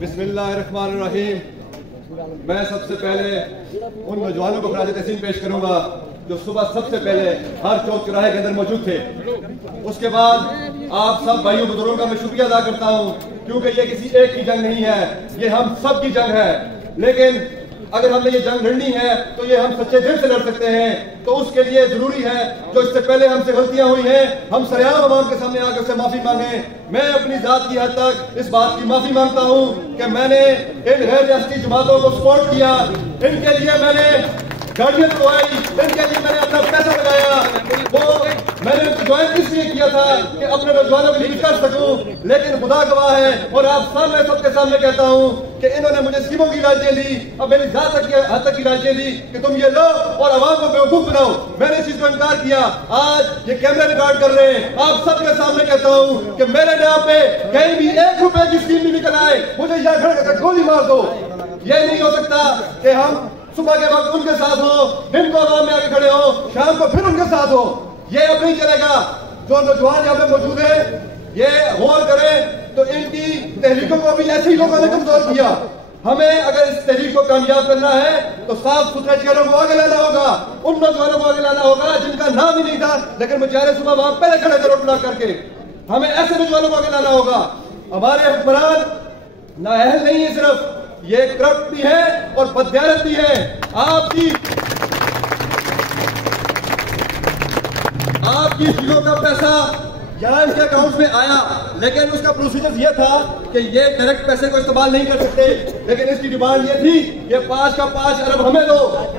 बिस्मिल्लाहिर्रहमानिर्रहीम। मैं सबसे पहले उन नौजवानों को खराज तहसीन पेश करूंगा जो सुबह सबसे पहले हर चौक चौराहे के अंदर मौजूद थे। उसके बाद आप सब भाइयों बुजुर्गों का मैं शुक्रिया अदा करता हूं, क्योंकि ये किसी एक की जंग नहीं है, ये हम सब की जंग है। लेकिन अगर हमने ये जंग लड़नी है तो ये हम सच्चे दिल से लड़ सकते हैं। तो उसके लिए जरूरी है जो इससे पहले हमसे गलतियां हुई हैं, हम सरेआम अवाम के सामने आकर उससे माफी मांगे। मैं अपनी जात की हद तक इस बात की माफी मांगता हूं कि मैंने इन गैर रियासती जमातों को सपोर्ट किया, इनके लिए मैंने गाड़ियां करवाई, इनके लिए मैंने अपना पैसा लगाया। वो मैंने ज्वाइन इसलिए किया था कि अपने नौजवानों के लिए कर सकूं। लेकिन खुदा गवाह है और आप सामने सबके सामने कहता हूं कि इन्होंने मुझे स्कीमों की लालचें दी, अब मेरी जात हद तक की लालचें दी कि तुम ये लो और आवाम को बेवकूफ बनाओ। मैंने इस चीज को इनकार किया। आज ये कैमरा रिकॉर्ड कर रहे हैं, आप सबके सामने कहता हूं कि मेरे नाम पे कहीं भी 1 रुपए की स्कीम नहीं निकल आए, मुझे यहाँ खड़े करके गोली मार दो। ये नहीं हो सकता कि हम सुबह के वक्त उनके साथ हो, दिन को आवाम में आके खड़े हो, शाम को फिर उनके साथ हो। ये अब नहीं चलेगा। जो नौजवान यहाँ पे मौजूद है ये गौर करें तो इनकी तहरीकों को भी ऐसे ही लोगों ने कमजोर किया। हमें अगर इस तहरीक को कामयाब करना है तो साफ सुथरे चेहरों को आगे लाना होगा, उन नौजवानों को आगे लाना होगा जिनका नाम ही नहीं था लेकिन बेचारे सुबह वहां पहले खड़े थे रोड ब्लॉक करके। हमें ऐसे नौजवानों को आगे लाना होगा। हमारे हुक्मरान नाअहल नहीं है, सिर्फ ये करप्ट भी है और बददियानत भी है। आपकी चीजों का पैसा यहाँ इनके अकाउंट में आया, लेकिन उसका प्रोसीजर ये था कि ये डायरेक्ट पैसे को इस्तेमाल नहीं कर सकते। लेकिन इसकी डिमांड ये थी कि 5 का 5 अरब हमें दो,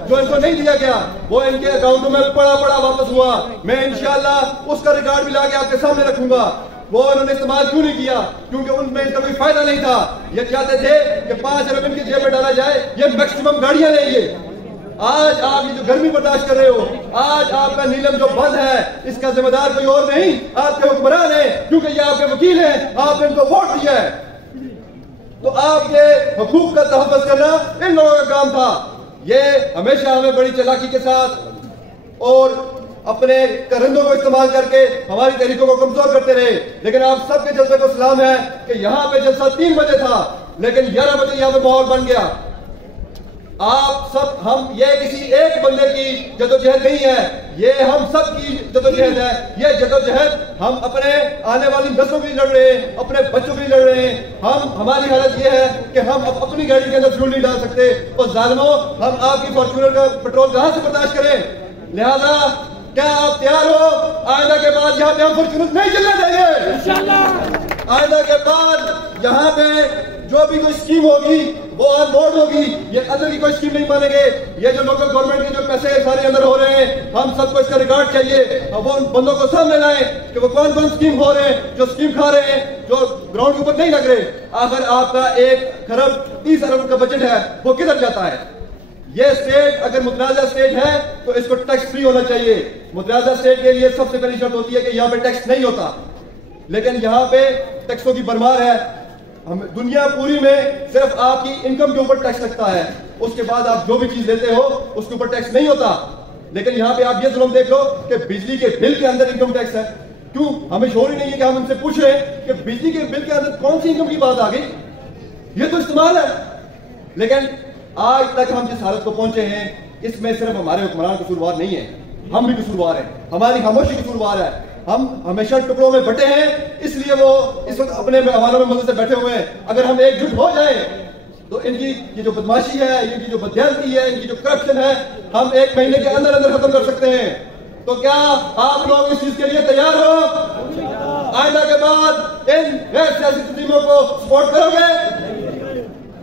जो इनको नहीं दिया गया वो इनके अकाउंटों में पड़ा वापस हुआ। मैं इंशाल्लाह उसका रिकॉर्ड भी लाके आपके सामने रखूंगा। वो उन्होंने इस्तेमाल क्यों नहीं किया? क्योंकि उनमें इनका कोई फायदा नहीं था। ये चाहते थे कि 5 अरब इनकी जेब में डाला जाए, ये मैक्सिमम गाड़ियां लेंगे। आज आप ये जो गर्मी बर्दाश्त कर रहे हो, आज आपका नीलम जो बंद है, इसका जिम्मेदार कोई और नहीं आपके हुक्मरान है, क्योंकि ये आपके वकील हैं, आपने इनको वोट दिया है। तो आपके हुकूक का तहफ़्फ़ुज़ करना इन लोगों का काम था। ये हमेशा हमें बड़ी चालाकी के साथ और अपने करंदों को इस्तेमाल करके हमारी तहरीकों को कमजोर करते रहे। लेकिन आप सबके जलसे को सलाम है कि यहाँ पे जलसा 3 बजे था, लेकिन 11 बजे यहाँ पे माहौल बन गया। आप सब, हम ये किसी एक बंदे की जदोजहद नहीं है, ये हम सब की जदोजहद है। ये जदोजहद हम अपने आने वाली नस्लों के लिए लड़ रहे हैं, अपने बच्चों के लिए लड़ रहे हैं। हमारी हालत ये है कि हम अपनी गाड़ी के अंदर फ्यूल नहीं डाल सकते। और जालिमों, हम आपकी फॉर्च्यूनर का पेट्रोल कहां से बर्दाश्त करें? लिहाजा क्या आप तैयार हो? आइंदा के बाद यहाँ पे हम फॉर्च्यूनर नहीं चलने देंगे इंशाल्लाह। आइंदा के बाद यहाँ पे जो भी कोई स्कीम होगी वो ऑन बोर्ड होगी। ये अंदर की कोई स्कीम नहीं मानेंगे। ये जो लोकल गवर्नमेंट के जो पैसे सारे अंदर हो रहे हैं, हम सबको इसका रिकॉर्ड चाहिए। अब वो उन बंदों को सामने लाएं कि वो कौन कौन स्कीम हो रहे हैं, जो स्कीम खा रहे हैं, जो ग्राउंड के ऊपर नहीं लग रहे। आखिर आपका 1 खरब 30 अरब का बजट है, वो किधर जाता है? ये स्टेट अगर मुतनाज़ा स्टेट है तो इसको टैक्स फ्री होना चाहिए। मुतनाज़ा स्टेट के लिए सबसे पहली शर्त होती है कि यहाँ पे टैक्स नहीं होता, लेकिन यहाँ पे टैक्सों की भरमार है। हम दुनिया पूरी में सिर्फ आपकी इनकम के ऊपर टैक्स लगता है, उसके बाद आप जो भी चीज लेते हो उसके ऊपर टैक्स नहीं होता। लेकिन यहाँ पे आप ये जुल्म देख लो कि बिजली के बिल के अंदर इनकम टैक्स है। क्यों? हमें शोर ही नहीं है कि हम उनसे पूछ रहे हैं कि बिजली के बिल के अंदर कौन सी इनकम की बात आ गई? ये तो इस्तेमाल है। लेकिन आज तक हम जिस हालत को पहुंचे हैं, इसमें सिर्फ हमारे हुक्मरान कसूरवार नहीं है, हम भी कसूरवार हैं, हमारी खामोशी कसूरवार है। हम हमेशा टुकड़ों में बटे हैं, इसलिए वो इस वक्त अपने हवालों में मदद से बैठे हुए हैं। अगर हम एकजुट हो जाए तो इनकी ये जो बदमाशी है, इनकी जो बददियानती है, इनकी जो करप्शन है, हम 1 महीने के अंदर अंदर खत्म कर सकते हैं। तो क्या आप लोग इस चीज के लिए तैयार हो? आइंदा के बाद इन गैर सियासी तंजीमों को सपोर्ट करोगे?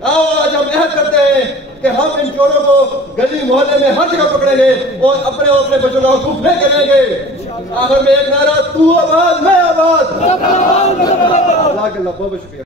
आओ आज हम अहद करते हैं कि हम इन चोरों को गली मोहल्ले में हर जगह पकड़ेंगे और अपने बच्चों का हुकूक में करेंगे। आखिर में एक नारा, तू आबाद मैं आबाद। बहुत शुक्रिया।